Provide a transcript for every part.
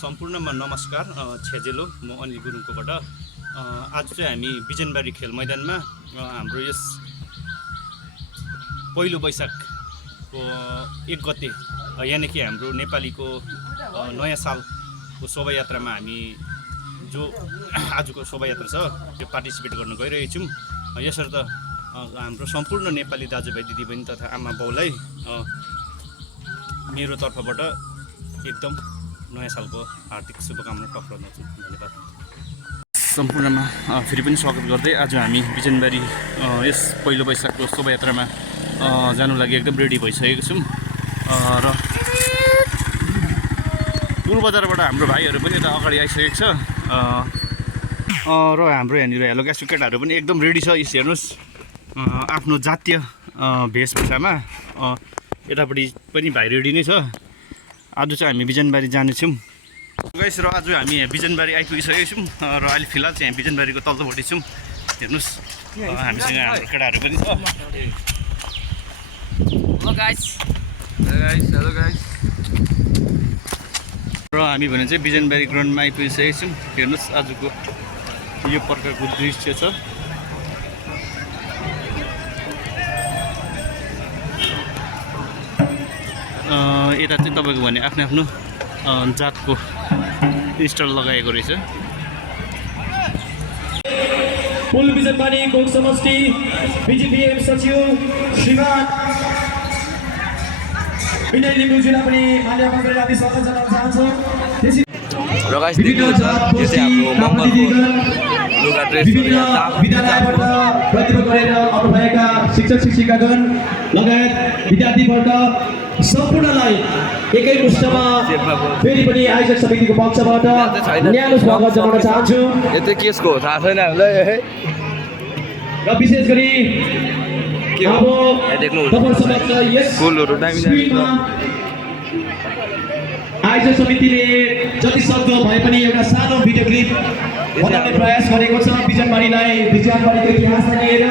सम्पूर्णमा नमस्कार। छेजेलो म अनिल गुरुङकोबाट आज चाहिँ हामी बिजनबारी खेल मैदानमा हाम्रो यस पहिलो वैशाखको 1 गते यानि कि हाम्रो नेपालीको नयाँ सालको शोभायात्रामा हामी जो आजको शोभायात्रा छ त्यो पार्टिसिपेट गर्न गइरहेको छौँ। यसर्थ हाम्रो सम्पूर्ण नेपाली दाजुभाइ दिदीबहिनी तथा आमा बाउलाई मेरो तर्फबाट एकदम नयाँ सालको हार्दिक शुभकामना टक्राउन छु। धन्यवाद। सम्पूर्णमा फेरि पनि स्वागत गर्दै आज हामी बिजनबारी यस पहिलो वैशाखको शोभायात्रामा जानु लागि एकदम रेडी भइसकेको छौँ र टुल बजारबाट हाम्रो भाइहरू पनि यता अगाडि आइसकेको छ र हाम्रो यहाँनिर हेलो ग्यासको केटाहरू पनि एकदम रेडी छ। यस हेर्नुहोस् आफ्नो जातीय भेषभूषामा यतापट्टि पनि भाइ रेडी नै छ। आज चाहिँ हामी बिजनबारी जानेछौँ गाइस र आज हामी यहाँ बिजनबारी आइपुगिसकेको छौँ र अहिले फिलहाल चाहिँ हामी बिजनबारीको तल्लोपट्टि छौँ। हेर्नुहोस् हामीसँग हाम्रो केटाहरू पनि छ। हेलो गाइस र हामी भने चाहिँ बिजनबारी ग्राउन्डमा आइपुगिसकेको छौँ। हेर्नुहोस् आजको यो प्रकारको दृश्य छ। यता चाहिँ तपाईँको भने आफ्नो आफ्नो जातको स्टल लगाएको रहेछ। पुल बिजनबारी गोङ समष्टि बिजिपिएम सचिव श्रीमान विनय लिम्बुजीलाई पनि माल्यार्पण गरेर हामी स्वागत जनाउन चाहन्छौँ। र गाइस देख्नुहुन्छ यो चाहिँ हाम्रो मङ्गलको लुगा ड्रेसहरू यहाँ विद्यालयबाट प्रतिभा गरेर आउनुभएका शिक्षक शिक्षिकागण लगायत विद्यार्थीवर्ग सम्पूर्णलाई एकै पृष्ठमा फेरि पनि आयोजक समितिको पक्षबाट न्यानो स्वागत जनाउन चाहन्छु। यो चाहिँ केसको थाहा छैन हामीलाई र विशेष गरी अब तपाईहरु समक्ष यस फुलहरू दामी स्क्रिनमा आयोजक समितिले जति सक्दो भए पनि एउटा सानो भिडियो क्लिप बनाउने प्रयास गरेको छ बिजनबारीलाई बिजनबारीको इतिहासलाई लिएर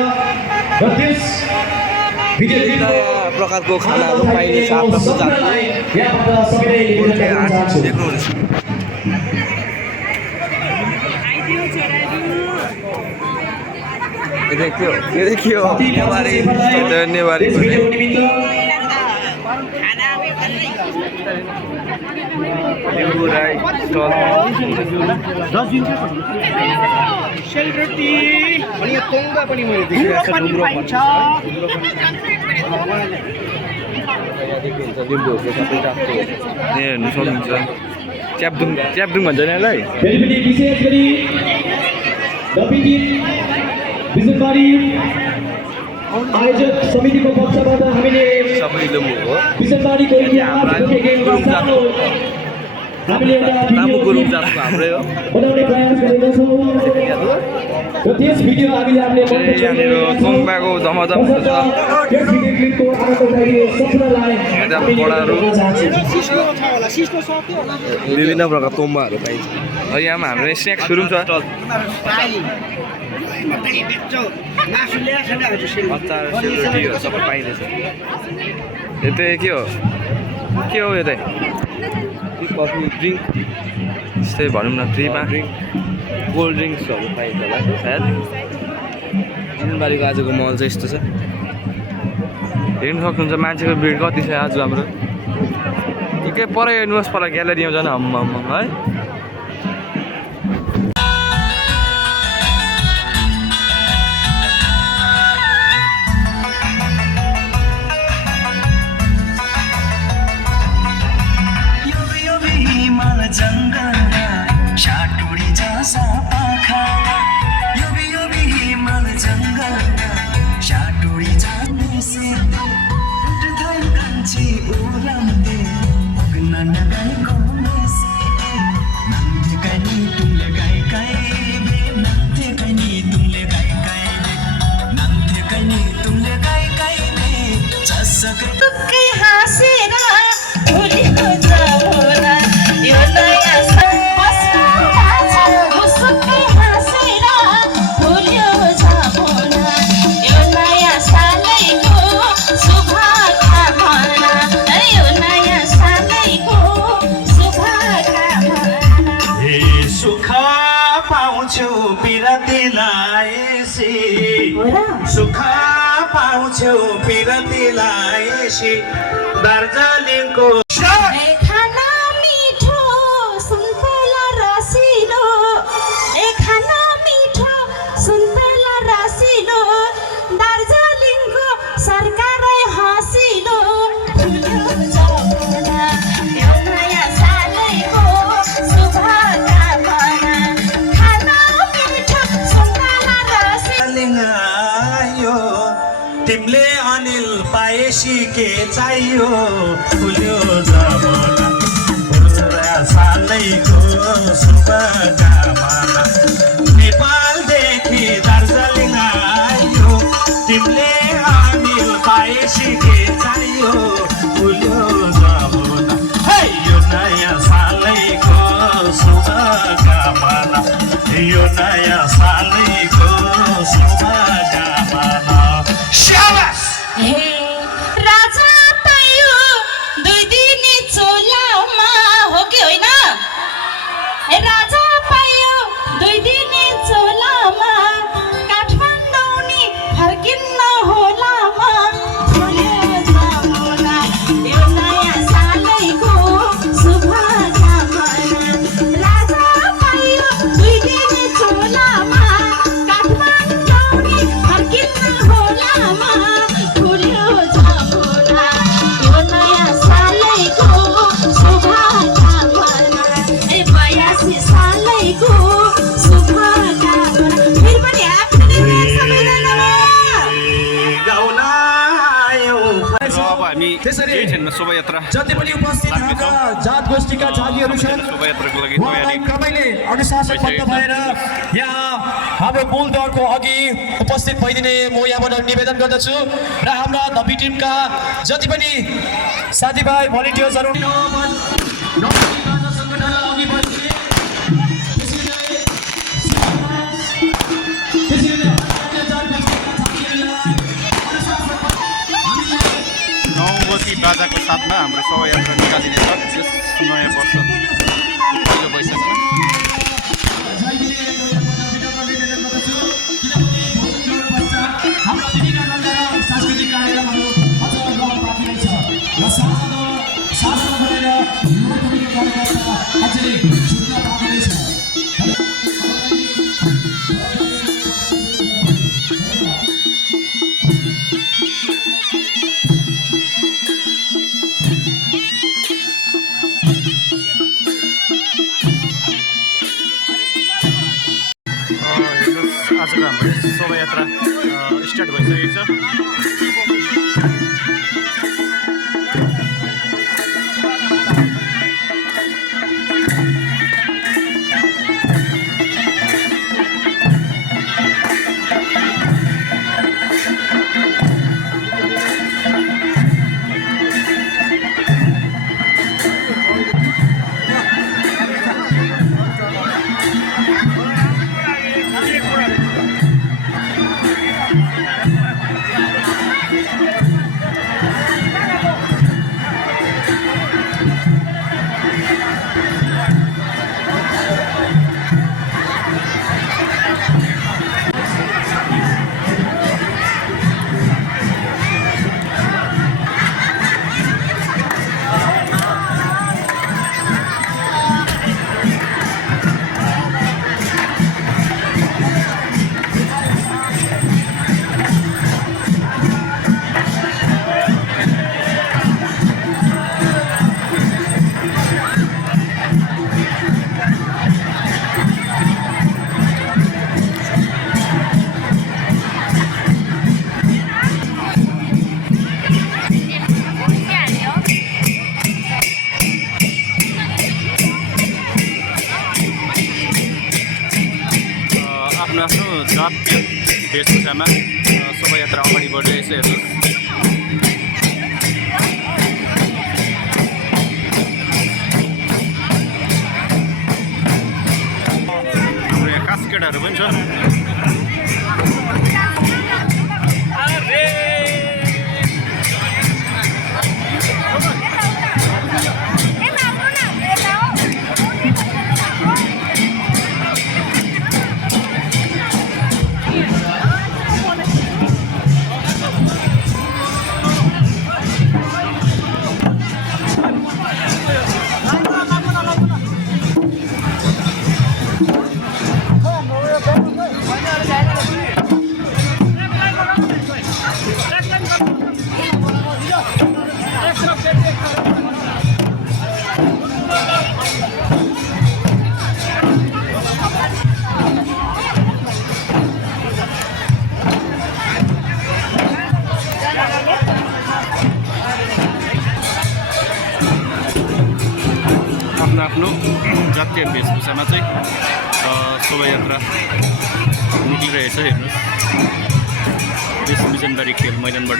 र त्यस भिडियो क्लिपको प्रकारको खानाहरू पाइने छ आफ्नो जातको देख्नुहुन्छ। यो के हो नेवारी लिम्बू राई सेलरोटी अनि यो तोङ्गा पनि मैले देखेको छु। लिम्बूहरूको सबै जातको हेर्नु सक्नुहुन्छ। च्याप्दुङ भन्छ नि यसलाई। फेरि पनि विशेष गरी बिजनबारी आयोजक समितिको पक्षबाट हामीले सबै लिम्बू हो। बिजनबारीको हामीले तामु गुरुङ जातको हाम्रै हो। बनाउने प्रयास गरेका छौँ र त्यस भिडियो हामीले यहाँनिर तोङ्बाको धमाधम छ। त्यस भिडियो क्लिपको आनन्द उठाइदिने सम्पूर्णलाई बडाहरू विभिन्न प्रकारको तोम्बाहरू पाइन्छ। यहाँ हाम्रो स्न्याक्सहरू पनि छ। अचार सेलरोटीहरू सबै पाइँदैछ। यो चाहिँ के हो यो चाहिँ कफी ड्रिङ्क त्यस्तै भनौँ न फ्रीमा कोल्ड ड्रिङ्क्सहरू पाइन्छ होला सायद। बिजनबारीको आजको मल चाहिँ यस्तो छ। हेर्नु सक्नुहुन्छ मान्छेको भिड कति छ आज हाम्रो। निकै पर हेर्नुहोस् पर ग्यालेरीमा जान है। पाउँछौ पिरतीलाई सुख पाउँछौ पिरतीलाई दार्जिलिङको खाना मिठो सुन्तला रसिलो खाना मिठो सुन्तला रसिलो दार्जिलिङको सरकारै हँसिलो नयाँ सालैको शुभकामना खाना मिठो सुन्तला रसिलो आयो तिमीले अनिल पाएसी के चाहियो फुल्यो जमाना पुरा सालैको शुभकामना नेपालदेखि दार्जिलिङ आयो तिमीले अनिल पाएसी के चाहियो फुल्यो जमाना हे यो नयाँ सालैको शुभकामना यो नयाँ सालैको शुभकामना शाबास हे राजा पायो 2 दिने चोलामा हो कि होइन राजा पायो 2 दिने चोलामा काठमाडौँ नि फर्किन्न होलामा फुल्यो जमुना यो नयाँ सालैको शुभकामना राजा पायो 2 दिने चोलामा काठमाडौँ नि फर्किन्न होलामा फुल्यो जमुना यो नयाँ सालैको शुभकामना 82 सालैको शुभकामना फेरि पनि ह्याप्पी न्यू इयर सबैजनालाई गाउन आयौँ र अब हामी त्यसरी केही छैन शोभायात्रा जति पनि उपस्थित भएका जात गोष्ठीका जातिहरू छन् शोभायात्राको लागि उहाँलाई क्रमैले अनुशासनबद्ध भएर यहाँ हाम्रो मूल दौडको अघि उपस्थित भइदिने म यहाँबाट निवेदन गर्दछु र हाम्रा धबी टिमका जति पनि साथीभाइ भलिन्टियर्सहरू नौबती बाजाको साथमा हाम्रो शोभायात्रा निकालिनेछ त्यस नयाँ वर्ष पहिलो वैशाखमा सांस्कृतिक कार्यक्रमहरू अझ गर्न बाँकी रहेछ र साथमा गरेर युवकहरूको कार्यक्रम अझै छुट्न बाँकी रहेछ आजको हाम्रो शोभायात्रा स्टार्ट भइसकेको छ जातीय वेशभूषामा शोभायात्रा अगाडि बढिरहेछ हेर्नुहोस्। हाम्रो यहाँ कास्केटहरू पनि छ। जातीय वेशभूषामा चाहिँ शोभायात्रा निक्लिरहेछ। हेर्नुहोस् यस बिजनबारी खेल मैदानबाट।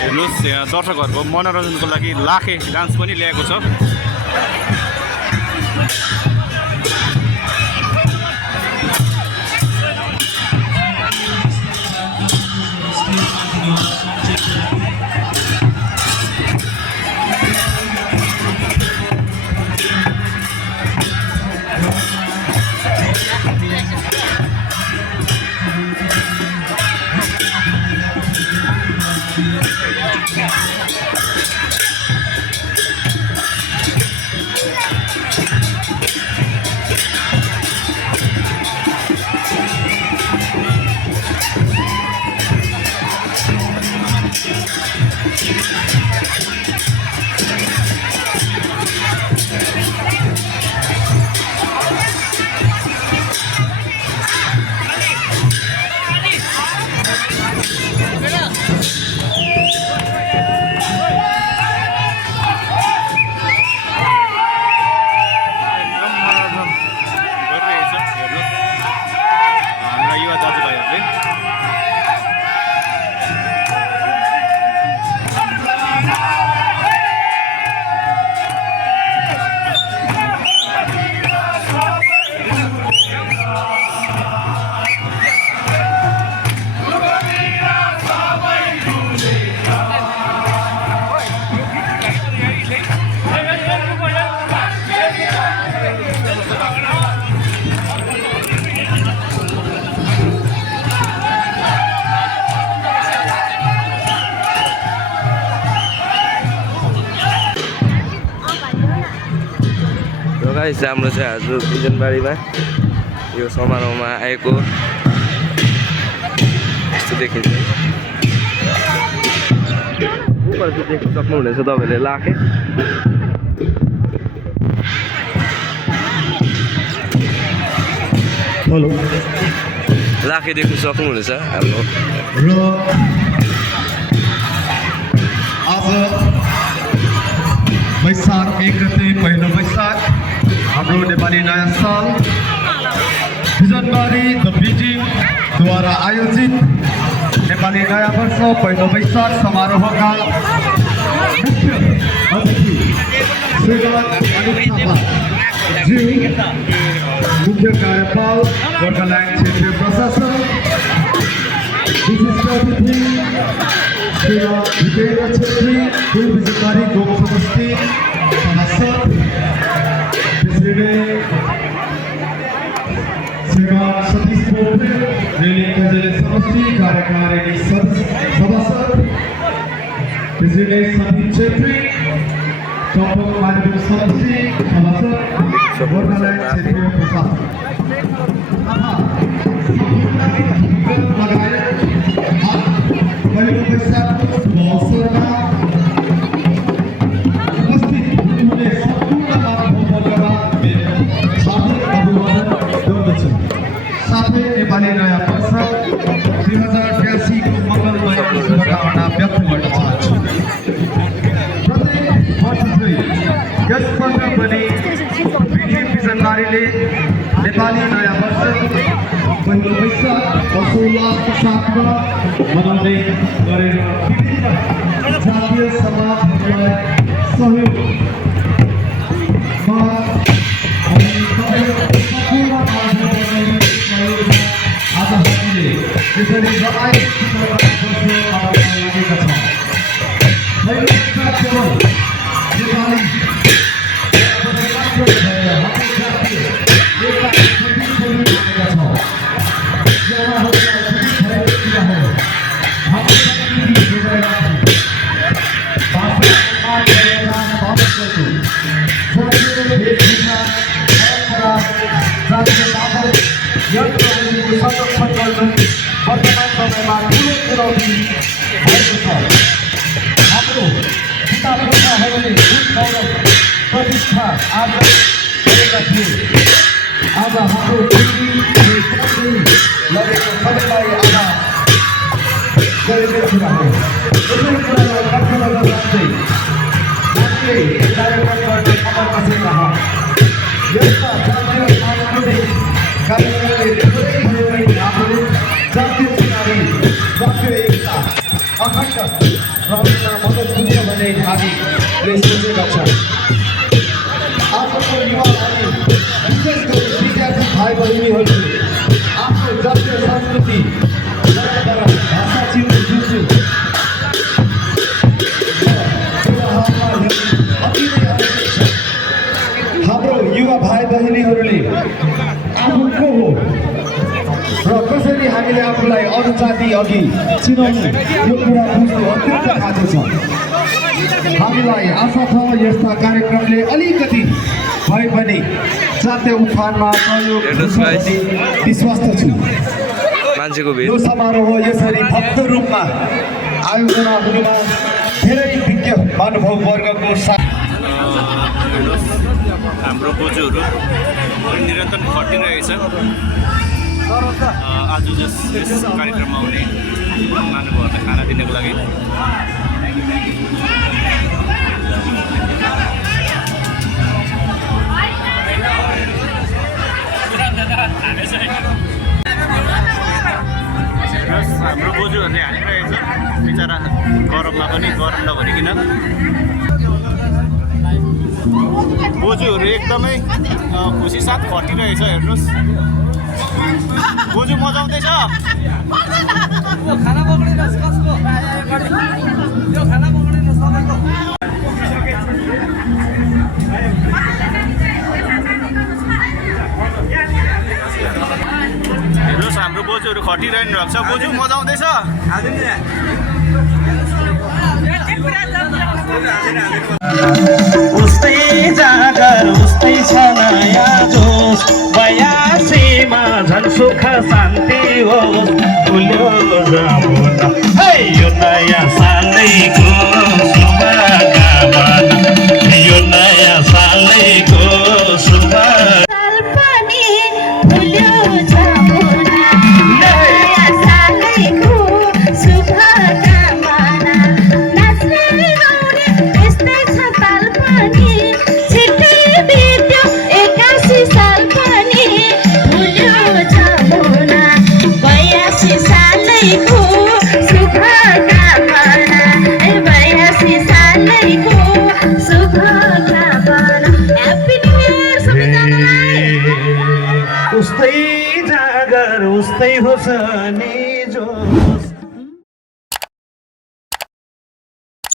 हेर्नुहोस् यहाँ दर्शकहरूको मनोरञ्जनको लागि लाखे डान्स पनि ल्याएको छ। गाइस हाम्रो चाहिँ आज बिजनबारीमा यो समारोहमा आएको यस्तो देखिन्छ। ऊपर चाहिँ देख्न सक्नुहुनेछ तपाईँले लाखे। हेलो लाखे देख्न सक्नुहुनेछ हाम्रो। र आज वैशाख 1 गते पहिलो वैशाख हाम्रो नेपाली नयाँ साल बिजनबारी द बिजिङद्वारा आयोजित नेपाली नयाँ वर्ष पहिलो वैशाख समारोहका मुख्य अतिथि श्रीमान अनिल थापाज्यू, मुख्य कार्यपाल गोर्खाल्यान्ड क्षेत्रीय प्रशासन, विशिष्ट अतिथि श्रीमान जितेन्द्र छेत्री, कुल बिजनबारी गोप समष्टि सभासद, श्रीमान सतीश पोखरेल, रेलिङ कजेले समष्टि कार्यकारिणी सभासद, प्रेसिडेन्ट सतीश छेत्री, चम्पक मालिपुर समष्टि सभासद, गोर्खाल्यान्ड क्षेत्रीय प्रशासन लगायत पहिलो वैशाखको शुभ अवसरमा उपस्थित हुनुहुने सम्पूर्ण महानुभावहरूमा मेरो हार्दिक अभिवादन गर्दछु। साथै नेपाली नयाँ वर्ष 2083 को मङ्गलमय शुभकामना व्यक्त गर्न चाहन्छु। प्रत्येक वर्ष चाहिँ यस पन्ध्र पनि बिजनबारीले नेपाली नयाँ वर्ष पहिलो वैशाख हर्षोल्लासको साथमा मनाउने गरेर विभिन्न जातीय समाजहरूलाई सहयोगमा हामी सबैको सम्पूर्ण अलरेडी रमाइलो लागेका छ। संरक्षण गर्न वर्तमान समयमा ठुलो चुनौती भएको छ। हाम्रो पितापुर्खाहरूले जुन गौरव प्रतिष्ठा आज गरेका थिए, आज हाम्रो पिँढीले लगेको सबैलाई आभार गरेको कुरा हो। यसै कुरालाई लक्ष्य गर्न साथै हामीले कार्यक्रम गर्ने खबर बसेका हौँ। यस्ता जातीय सांस्कृतिक कार्यक्रमले धेरै भयो भने हाम्रो जातीय चुनावी जातीय एकता अखण्ड रहनमा मद्दत पुग्छ भन्ने हामीले सोचेका छौँ। आजको युवाहरू विशेष गरी विद्यार्थी भाइ बहिनीहरूले आफ्नो जातीय संस्कृति परम्परा भाषा चिन्नु जुझ्नु अति नै आवश्यक छ। हाम्रो युवा भाइ बहिनीहरूले आफू को हो र कसरी हामीले आफूलाई अरू जाति अघि चिनाउनु यो कुरा बुझ्नु अत्यन्त खाँचो छ। हामीलाई आशा छ यस्ता कार्यक्रमले अलिकति भए पनि जातीय उत्थानमा सहयोग हुन्छ भन्ने विश्वास छु। मान्छेको भिड यो समारोह यसरी भव्य रूपमा आयोजना हुनुमा धेरै विज्ञ महानुभाव वर्गको साथ हाम्रो बोजूहरू निरन्तर खटिरहेछ आज यस कार्यक्रममा आउने महानुभावहरूलाई खाना दिनको लागि। हाम्रो बोजूहरूले हालिरहेछ बिचरा गरममा पनि गरम नभनिकन। बोजूहरू एकदमै खुसी साथ खटिरहेछ। हेर्नुहोस् बोजू मजाउँदैछ। हेर्नुहोस् हाम्रो बोजूहरू खटिरहनु भएको छ। बोजू मजाउँदैछ। उस्तै जागर उस्तै छ नयाँ जोस, 82मा झन् सुख शान्ति होस्। फुल्यो जमुना यो नयाँ सालैको शुभकामना, यो नयाँ सालैको शुभ उस्तै जागर उस्तै होस् नि जोस।